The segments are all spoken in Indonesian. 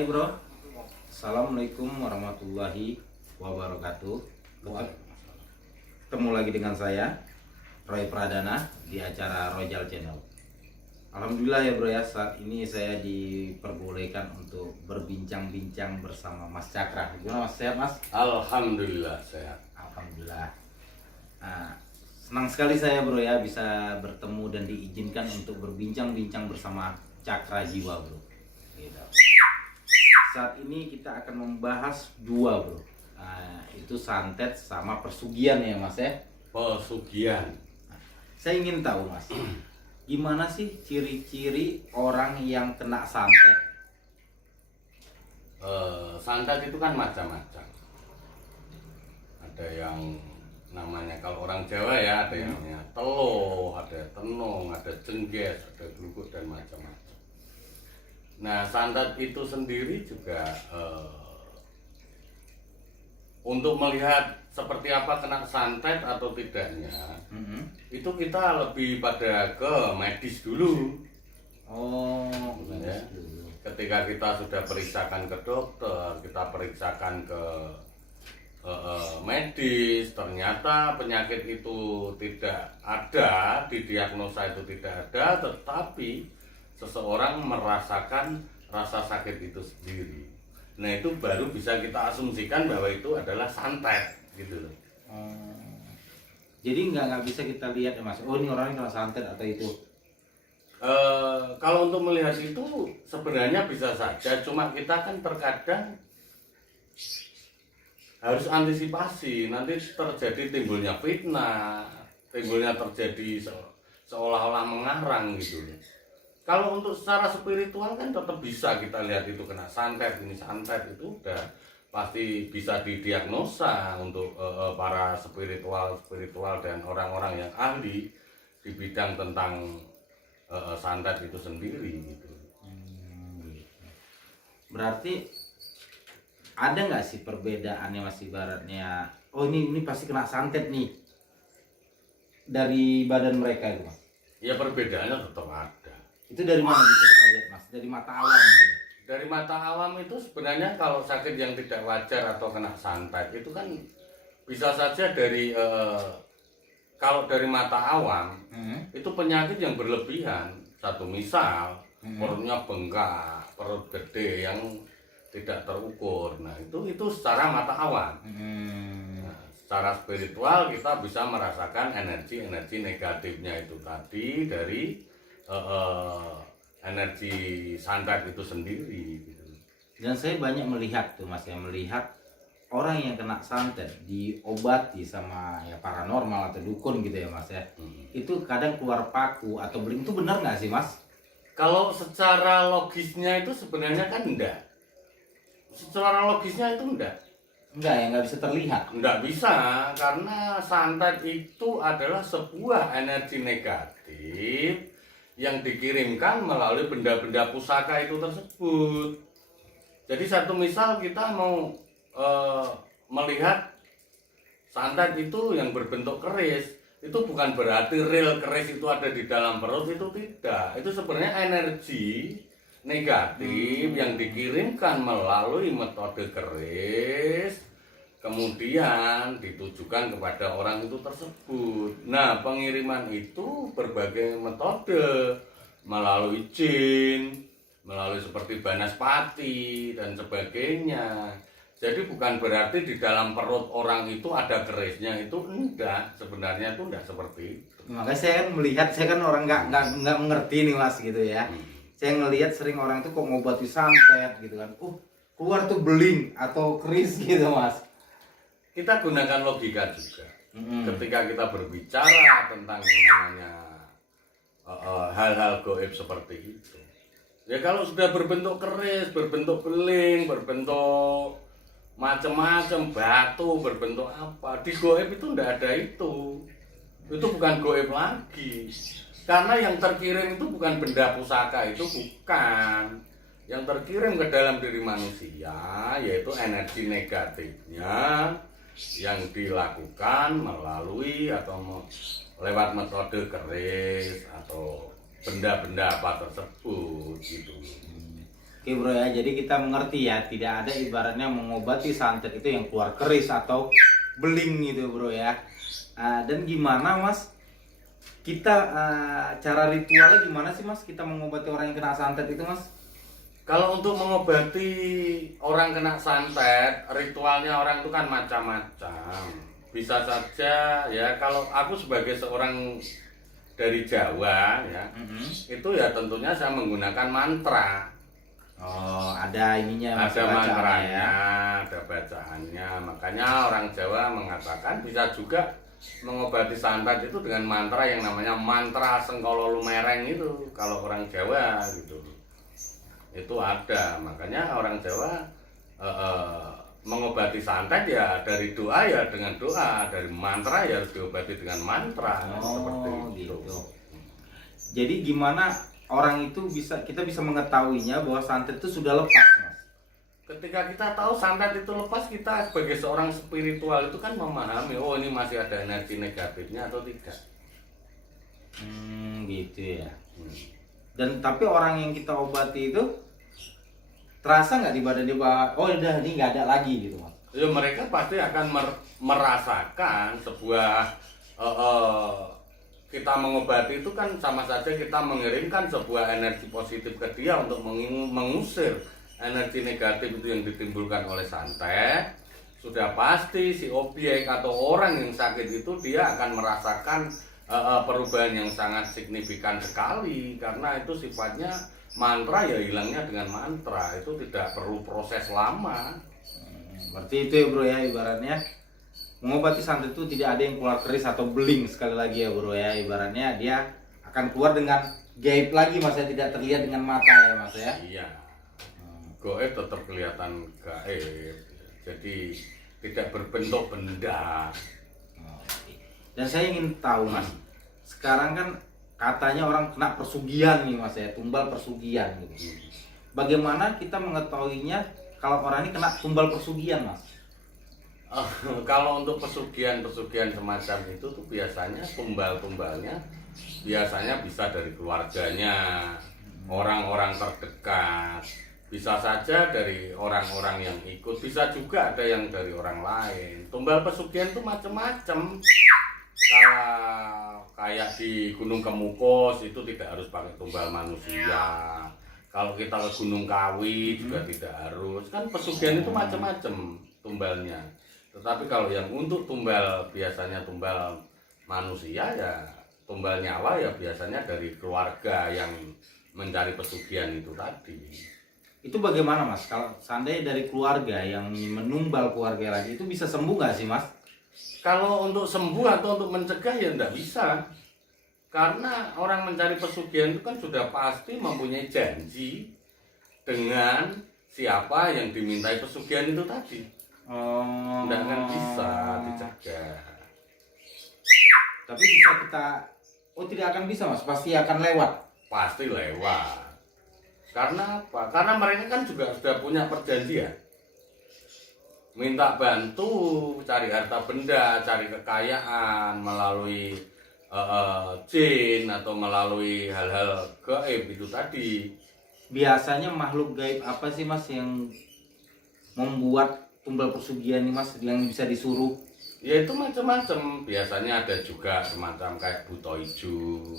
Hai bro, Assalamualaikum warahmatullahi wabarakatuh. Ketemu lagi dengan saya Roy Pradana di acara Rojal Channel. Alhamdulillah ya bro ya, saat ini saya diperbolehkan untuk berbincang-bincang bersama Mas Cakra. Gimana Mas, sehat Mas? Alhamdulillah sehat. Alhamdulillah. Nah, senang sekali saya bro ya bisa bertemu dan diizinkan untuk berbincang-bincang bersama Cakra Jiwa bro. Gitu. Saat ini kita akan membahas dua bro, itu santet sama persugihan ya mas ya. Pesugihan. Saya ingin tahu mas, gimana sih ciri-ciri orang yang kena santet? Santet itu kan macam-macam. Ada yang namanya kalau orang Jawa ya ada yang namanya teluh, ada tenung, ada jengges, ada glukut dan macam-macam. Nah, santet itu sendiri juga untuk melihat seperti apa kena santet atau tidaknya, itu kita lebih pada ke medis dulu. Oh, Ya. Ketika kita sudah periksakan ke dokter, kita periksakan ke medis, ternyata penyakit itu tidak ada, didiagnosa itu tidak ada, tetapi seseorang merasakan rasa sakit itu sendiri. Nah, itu baru bisa kita asumsikan bahwa itu adalah santet gitu loh. Jadi nggak bisa kita lihat ya mas, oh ini orangnya kena santet atau itu. Kalau untuk melihat itu sebenarnya bisa saja, cuma kita kan terkadang harus antisipasi nanti terjadi timbulnya fitnah, timbulnya terjadi seolah-olah mengarang gitu loh. Kalau untuk secara spiritual kan tetap bisa kita lihat itu kena santet, ini santet itu udah pasti bisa didiagnosa untuk para spiritual dan orang-orang yang ahli di bidang tentang santet itu sendiri gitu. Berarti ada nggak sih perbedaannya mas ibaratnya? Oh ini pasti kena santet nih dari badan mereka itu mas. Ya perbedaannya tetap ada. Itu dari mana bisa kita lihat mas? Dari mata awam gitu. Dari mata awam itu sebenarnya kalau sakit yang tidak wajar atau kena santet itu kan bisa saja dari kalau dari mata awam itu penyakit yang berlebihan. Satu misal perutnya bengkak, perut gede yang tidak terukur. Nah itu secara mata awam. Nah, secara spiritual kita bisa merasakan energi negatifnya itu tadi dari energi santet itu sendiri gitu. Dan saya banyak melihat tuh mas, yang melihat orang yang kena santet diobati sama ya paranormal atau dukun gitu ya mas ya. Itu kadang keluar paku atau beling, itu benar nggak sih mas? Kalau secara logisnya itu sebenarnya kan enggak. Secara logisnya itu enggak. Enggak ya, nggak bisa terlihat. Enggak bisa karena santet itu adalah sebuah energi negatif yang dikirimkan melalui benda-benda pusaka itu tersebut. Jadi satu misal kita mau melihat santet itu yang berbentuk keris, itu bukan berarti real keris itu ada di dalam perut, itu tidak. Itu sebenarnya energi negatif yang dikirimkan melalui metode keris, kemudian ditujukan kepada orang itu tersebut. Nah, pengiriman itu berbagai metode, melalui jin, melalui seperti banaspati dan sebagainya. Jadi bukan berarti di dalam perut orang itu ada kerisnya, itu enggak. Sebenarnya itu enggak seperti itu. Makanya saya kan melihat, saya kan orang nggak mengerti nih mas gitu ya. Saya ngelihat sering orang itu kok ngobati santet gitu kan. Keluar tuh beling atau keris gitu mas. Kita gunakan logika juga. Ketika kita berbicara tentang yang namanya hal-hal gaib seperti itu. Ya kalau sudah berbentuk keris, berbentuk beling, berbentuk macam-macam batu, berbentuk apa, di gaib itu enggak ada itu. Itu bukan gaib lagi. Karena yang terkirim itu bukan benda pusaka, itu bukan. Yang terkirim ke dalam diri manusia yaitu energi negatifnya yang dilakukan melalui atau lewat metode keris atau benda-benda apa tersebut gitu. Oke bro ya, jadi kita mengerti ya, tidak ada ibaratnya mengobati santet itu yang keluar keris atau beling gitu bro ya. Dan gimana mas, kita cara ritualnya gimana sih mas, kita mengobati orang yang kena santet itu mas? Kalau untuk mengobati orang kena santet, ritualnya orang itu kan macam-macam. Bisa saja ya, kalau aku sebagai seorang dari Jawa ya, itu ya tentunya saya menggunakan mantra. Oh, ada ininya mas, Ada bacaannya mantranya, ya. ada bacaannya. Makanya orang Jawa mengatakan bisa juga mengobati santet itu dengan mantra yang namanya mantra Sengkolo Lumereng itu. Kalau orang Jawa gitu, itu ada. Makanya orang Jawa mengobati santet ya dari doa ya dengan doa, dari mantra ya harus diobati dengan mantra. Seperti Oh itu. gitu. Jadi gimana orang itu kita bisa mengetahuinya bahwa santet itu sudah lepas mas? Ketika kita tahu santet itu lepas, kita sebagai seorang spiritual itu kan memahami, oh ini masih ada energi negatifnya atau tidak. Gitu ya. Hmm. Dan tapi orang yang kita obati itu terasa nggak di badan dia bahwa oh udah ini nggak ada lagi gitu mas? Ya mereka pasti akan merasakan sebuah kita mengobati itu kan sama saja kita mengirimkan sebuah energi positif ke dia untuk mengusir energi negatif itu yang ditimbulkan oleh santet. Sudah pasti si objek atau orang yang sakit itu dia akan merasakan perubahan yang sangat signifikan sekali, karena itu sifatnya mantra ya, hilangnya dengan mantra, itu tidak perlu proses lama. Berarti itu ya bro ya, ibaratnya mengobati santet itu tidak ada yang keluar keris atau beling, sekali lagi ya bro ya, ibaratnya dia akan keluar dengan gaib lagi mas ya, tidak terlihat dengan mata ya mas ya. Iya, goib tetap kelihatan gaib, jadi tidak berbentuk benda. Dan saya ingin tahu mas, sekarang kan katanya orang kena persugihan nih mas ya, tumbal persugihan gitu. Bagaimana kita mengetahuinya kalau orang ini kena tumbal persugihan mas? Kalau untuk pesugihan-pesugihan semacam itu tuh biasanya tumbal-tumbalnya biasanya bisa dari keluarganya, orang-orang terdekat, bisa saja dari orang-orang yang ikut, bisa juga ada yang dari orang lain. Tumbal pesugihan itu macam-macam. Kalau kayak di Gunung Kemukus itu tidak harus pakai tumbal manusia. Kalau kita ke Gunung Kawi juga tidak harus. Kan pesugihan itu macam-macam tumbalnya. Tetapi kalau yang untuk tumbal biasanya tumbal manusia ya tumbal nyawa ya biasanya dari keluarga yang mencari pesugihan itu tadi. Itu bagaimana mas? Kalau seandainya dari keluarga yang menumbal keluarga lagi itu bisa sembuh nggak sih mas? Kalau untuk sembuh atau untuk mencegah ya tidak bisa. Karena orang mencari pesugihan itu kan sudah pasti mempunyai janji dengan siapa yang dimintai pesugihan itu tadi. Tidak akan bisa dicegah. Tapi bisa kita, oh tidak akan bisa mas, pasti akan lewat. Pasti lewat. Karena apa? Karena mereka kan juga sudah punya perjanjian. Minta bantu, cari harta benda, cari kekayaan melalui jin atau melalui hal-hal gaib itu tadi. Biasanya makhluk gaib apa sih mas yang membuat tumbal pesugihan ini mas, yang bisa disuruh? Ya itu macam-macam. Biasanya ada juga semacam kayak buto ijo,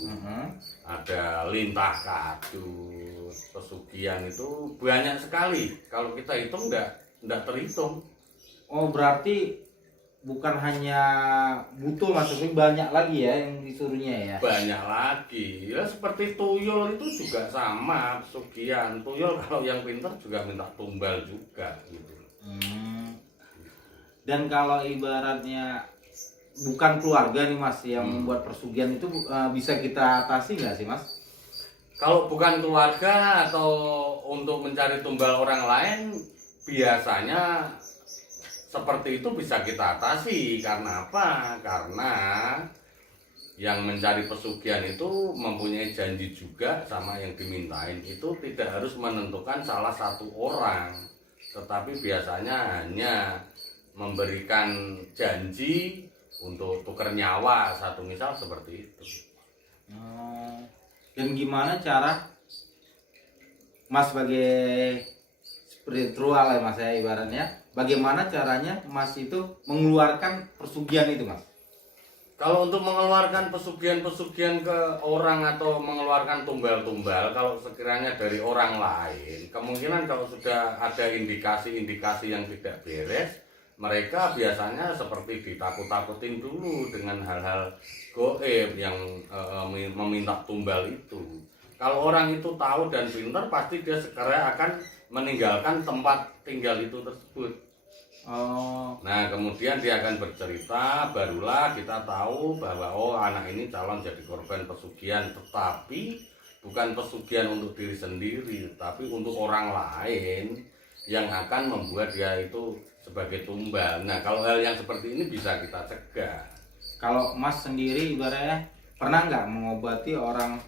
ada lintah kadut, pesugihan itu banyak sekali. Kalau kita hitung enggak terhitung. Oh berarti bukan hanya butuh mas, tapi banyak lagi ya yang disuruhnya ya? Banyak lagi. Ya seperti tuyul itu juga sama pesugihan. Tuyul kalau yang pintar juga minta tumbal juga gitu. Dan kalau ibaratnya bukan keluarga nih mas yang membuat persugihan itu bisa kita atasi nggak sih mas? Kalau bukan keluarga atau untuk mencari tumbal orang lain, biasanya seperti itu bisa kita atasi. Karena apa? Karena yang mencari pesugihan itu mempunyai janji juga sama yang dimintain. Itu tidak harus menentukan salah satu orang, tetapi biasanya hanya memberikan janji untuk tukar nyawa satu, misal seperti itu. Dan gimana cara Mas sebagai spiritual ya Mas ya ibaratnya, bagaimana caranya Mas itu mengeluarkan persugihan itu Mas? Kalau untuk mengeluarkan pesugihan-pesugihan ke orang atau mengeluarkan tumbal-tumbal, kalau sekiranya dari orang lain, kemungkinan kalau sudah ada indikasi-indikasi yang tidak beres, mereka biasanya seperti ditakut-takutin dulu dengan hal-hal goib yang meminta tumbal itu. Kalau orang itu tahu dan pintar, pasti dia segera akan meninggalkan tempat tinggal itu tersebut. Oh, Nah, kemudian dia akan bercerita, barulah kita tahu bahwa oh anak ini calon jadi korban pesugihan, tetapi bukan pesugihan untuk diri sendiri, tapi untuk orang lain yang akan membuat dia itu sebagai tumbal. Nah, kalau hal yang seperti ini bisa kita cegah. kalau Mas sendiri ibaratnya pernah nggak mengobati orang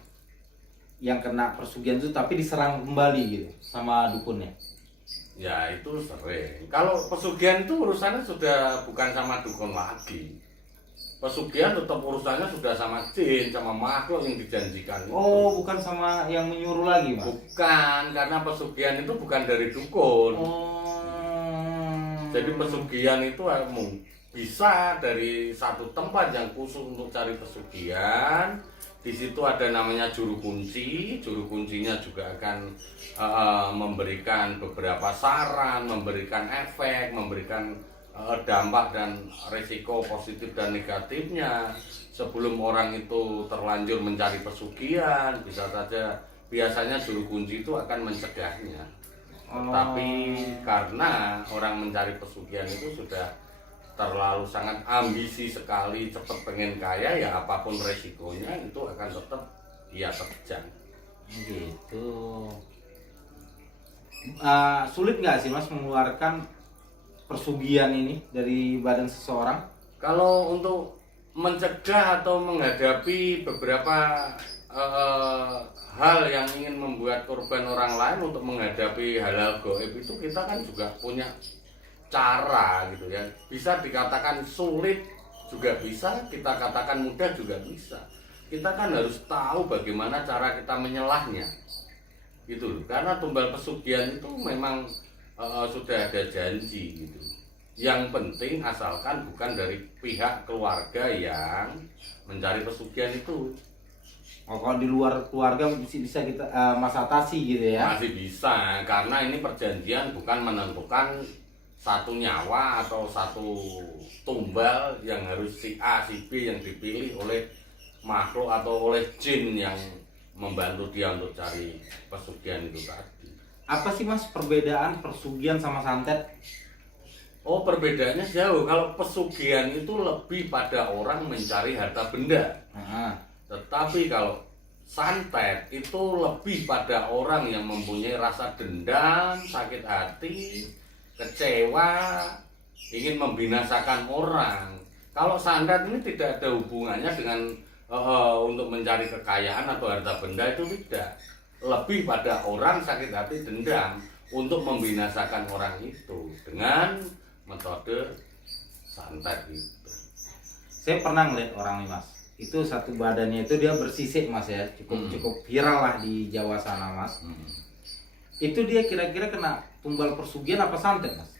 yang kena persugihan itu tapi diserang kembali gitu sama dukunnya? Ya, itu sering. Kalau pesugihan itu urusannya sudah bukan sama dukun lagi. Pesugihan tetap urusannya sudah sama jin, sama makhluk yang dijanjikan. Oh, bukan sama yang menyuruh lagi Mas? Bukan, karena pesugihan itu bukan dari dukun. Oh. Jadi pesugihan itu bisa dari satu tempat yang khusus untuk cari pesugihan. Di situ ada namanya juru kunci. Juru kuncinya juga akan memberikan beberapa saran, memberikan efek, memberikan dampak dan risiko positif dan negatifnya. Sebelum orang itu terlanjur mencari pesugihan, bisa saja biasanya juru kunci itu akan mencegahnya. Tetapi karena orang mencari pesugihan itu sudah terlalu sangat ambisi sekali, cepat pengen kaya, ya apapun resikonya itu akan tetap dia terjang. Gitu. Sulit nggak sih Mas mengeluarkan persugihan ini dari badan seseorang? Kalau untuk mencegah atau menghadapi beberapa hal yang ingin membuat korban orang lain untuk menghadapi hal-hal gaib itu, kita kan juga punya cara gitu ya. Bisa dikatakan sulit juga bisa, kita katakan mudah juga bisa. Kita kan harus tahu bagaimana cara kita menyelahnya gitu loh. Karena tumbal pesugihan itu memang sudah ada janji gitu. Yang penting asalkan bukan dari pihak keluarga yang mencari pesugihan itu. Oh, kalau di luar keluarga bisa kita Mas atasi gitu ya? Masih bisa, karena ini perjanjian bukan menentukan satu nyawa atau satu tumbal yang harus si A, si B yang dipilih oleh makhluk atau oleh jin yang membantu dia untuk cari pesugihan itu tadi. Apa sih Mas perbedaan persugihan sama santet? Oh, perbedaannya jauh. Kalau pesugihan itu lebih pada orang mencari harta benda. Tetapi kalau santet itu lebih pada orang yang mempunyai rasa dendam, sakit hati, kecewa, ingin membinasakan orang. Kalau santet ini tidak ada hubungannya dengan untuk mencari kekayaan atau harta benda, itu tidak. Lebih pada orang sakit hati, dendam untuk membinasakan orang itu dengan metode santet itu. Saya pernah ngeliat orang nih Mas, itu satu badannya itu dia bersisik Mas ya, cukup viral lah di Jawa sana Mas. Itu dia kira-kira kena tumbal persugihan apa santet Mas?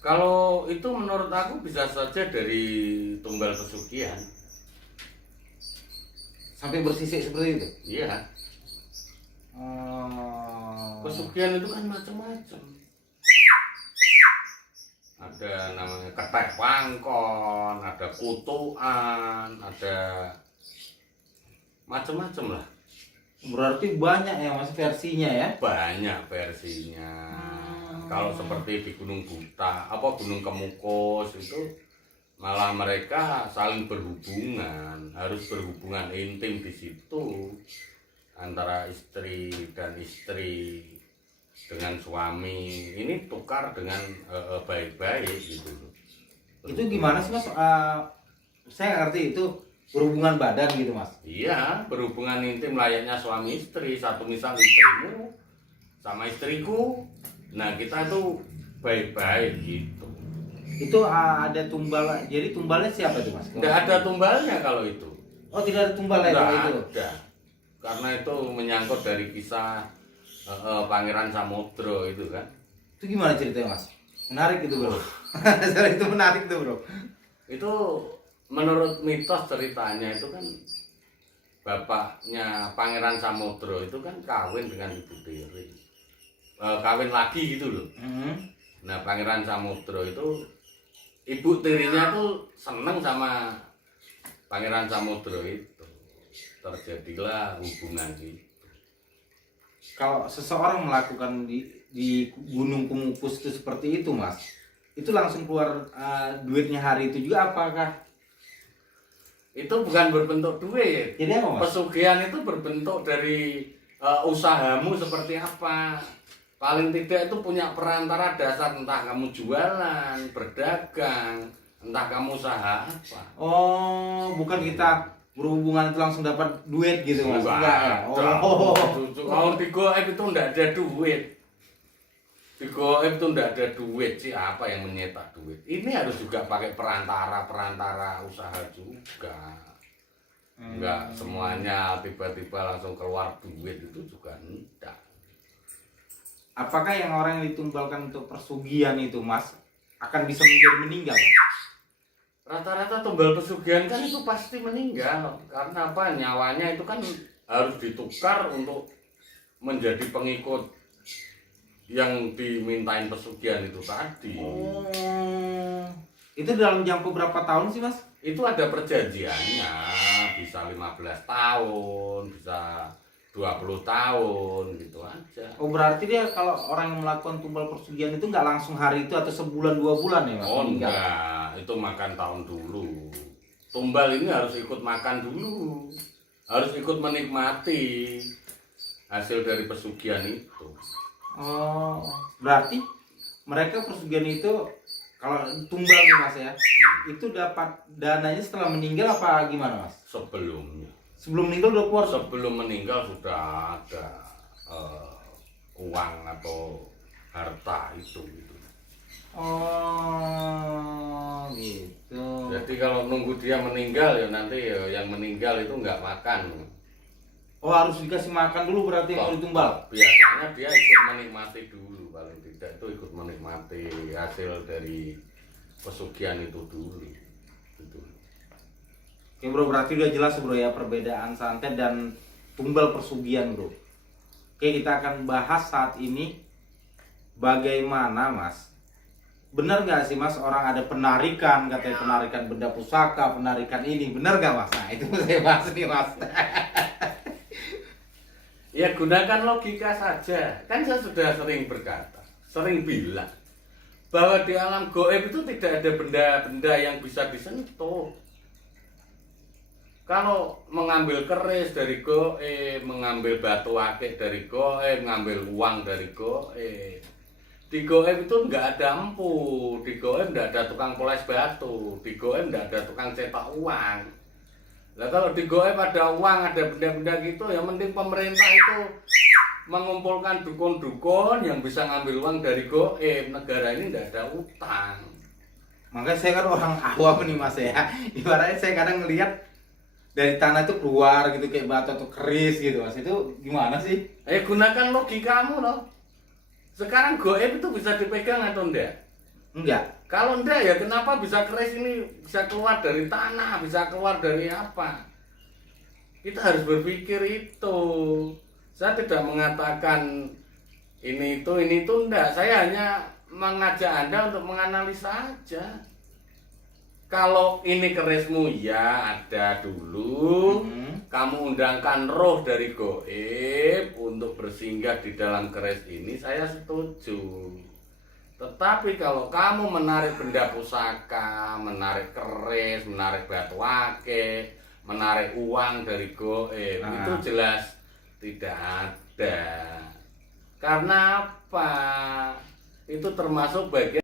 Kalau itu menurut aku bisa saja dari tumbal pesugihan. Sampai bersisik seperti itu? Iya. Pesugihan itu kan macam-macam. Ada namanya ketek pangkon, ada kutuan, ada macam-macam lah. Berarti banyak ya Mas versinya ya? Banyak versinya. Kalau seperti di Gunung Buta, Gunung Kemukus itu malah mereka saling berhubungan, harus berhubungan intim di situ antara istri dan istri dengan suami. Ini tukar dengan baik-baik gitu. Itu gimana sih Mas? Saya nggak ngerti itu berhubungan badan gitu Mas? Iya, berhubungan intim layaknya suami istri. Satu misal istrimu sama istriku, nah kita tuh baik-baik gitu. Itu ada tumbal, jadi tumbalnya siapa tuh Mas? Tidak ada tumbalnya kalau itu. Oh tidak ada tumbal ya kalau itu? Ada. Karena itu menyangkut dari kisah Pangeran Samudra itu kan. Itu gimana ceritanya, Mas? Menarik itu, Bro. Itu menarik tuh, Bro. Itu menurut mitos ceritanya itu kan bapaknya Pangeran Samudra itu kan kawin dengan Ibu Tiri. Kawin lagi gitu loh. Nah, Pangeran Samudra itu Ibu Tirinya tuh seneng sama Pangeran Samudra itu. Terjadilah hubungan gitu. Kalau seseorang melakukan di Gunung Kumupus itu seperti itu, Mas, itu langsung keluar duitnya hari itu juga apakah? Itu bukan berbentuk duit. Jadi apa, Mas? Pesugihan itu berbentuk dari usahamu seperti apa. Paling tidak itu punya perantara dasar, entah kamu jualan, berdagang, entah kamu usaha apa. Oh, bukan kita berhubungan itu langsung dapat duit gitu, Mas? Enggak ya? Kalau di goib itu enggak ada duit. Di goib itu enggak ada duit. Siapa yang menyetak duit? Ini harus juga pakai perantara usaha juga. Enggak semuanya tiba-tiba langsung keluar duit, itu juga enggak. Apakah yang orang yang ditumbalkan untuk persugihan itu, Mas, akan bisa menjadi meninggal, Mas? Rata-rata tumbal pesugihan kan itu pasti meninggal. Karena apa? Nyawanya itu kan harus ditukar untuk menjadi pengikut yang dimintain pesugihan itu tadi. Oh, itu dalam jangka berapa tahun sih, Mas? Itu ada perjanjiannya, bisa 15 tahun, bisa 20 tahun gitu aja. Oh, berarti dia kalau orang yang melakukan tumbal persugihan itu nggak langsung hari itu atau sebulan 2 bulan ya, Mas? Oh enggak, itu makan tahun dulu. Tumbal ini harus ikut makan dulu, harus ikut menikmati hasil dari pesugihan itu. Oh, berarti mereka persugihan itu kalau tumbal nih, Mas ya, itu dapat dananya setelah meninggal apa gimana, Mas? Sebelumnya. Sebelum meninggal udah keluar? Sebelum meninggal sudah ada uang atau harta itu gitu. Oh, gitu. Jadi kalau nunggu dia meninggal ya nanti yang meninggal itu nggak makan. Oh, harus dikasih makan dulu berarti yang mau ditumbal? Biasanya dia ikut menikmati dulu, paling tidak itu ikut menikmati hasil dari pesugihan itu dulu. Gitu. Oke, Bro, berarti udah jelas, Bro, ya, perbedaan santet dan tumbal persugihan, Bro. Oke, kita akan bahas saat ini bagaimana, Mas, benar nggak sih, Mas, orang ada penarikan, katanya penarikan benda pusaka, penarikan ini, benar nggak, Mas? Nah, itu saya bahas nih, Mas. Ya gunakan logika saja. Kan saya sudah sering berkata, sering bilang bahwa di alam gaib itu tidak ada benda-benda yang bisa disentuh. Kalau mengambil keris dari gaib, mengambil batu akik dari gaib, mengambil uang dari gaib. Di gaib itu enggak ada empu, di gaib enggak ada tukang poles batu, di gaib enggak ada tukang cetak uang. Lah kalau di gaib ada uang, ada benda-benda gitu, yang penting pemerintah itu mengumpulkan dukun-dukun yang bisa ngambil uang dari gaib. Negara ini enggak ada utang. Makanya saya kan orang awam nih, Mas ya. Ibaratnya saya kadang ngelihat dari tanah itu keluar gitu kayak batu atau keris gitu, Mas. Itu gimana sih? Gunakan logikamu loh. Sekarang gaib itu bisa dipegang atau enggak? Enggak. Kalau enggak ya kenapa bisa keris ini bisa keluar dari tanah, bisa keluar dari apa? Kita harus berpikir itu. Saya tidak mengatakan ini itu enggak. Saya hanya mengajak Anda untuk menganalisa saja. Kalau ini kerismu ya ada dulu, kamu undangkan roh dari gaib untuk bersinggah di dalam keris ini, saya setuju. Tetapi kalau kamu menarik benda pusaka, menarik keris, menarik batu akik, menarik uang dari gaib, itu jelas tidak ada. Karena apa? Itu termasuk bagian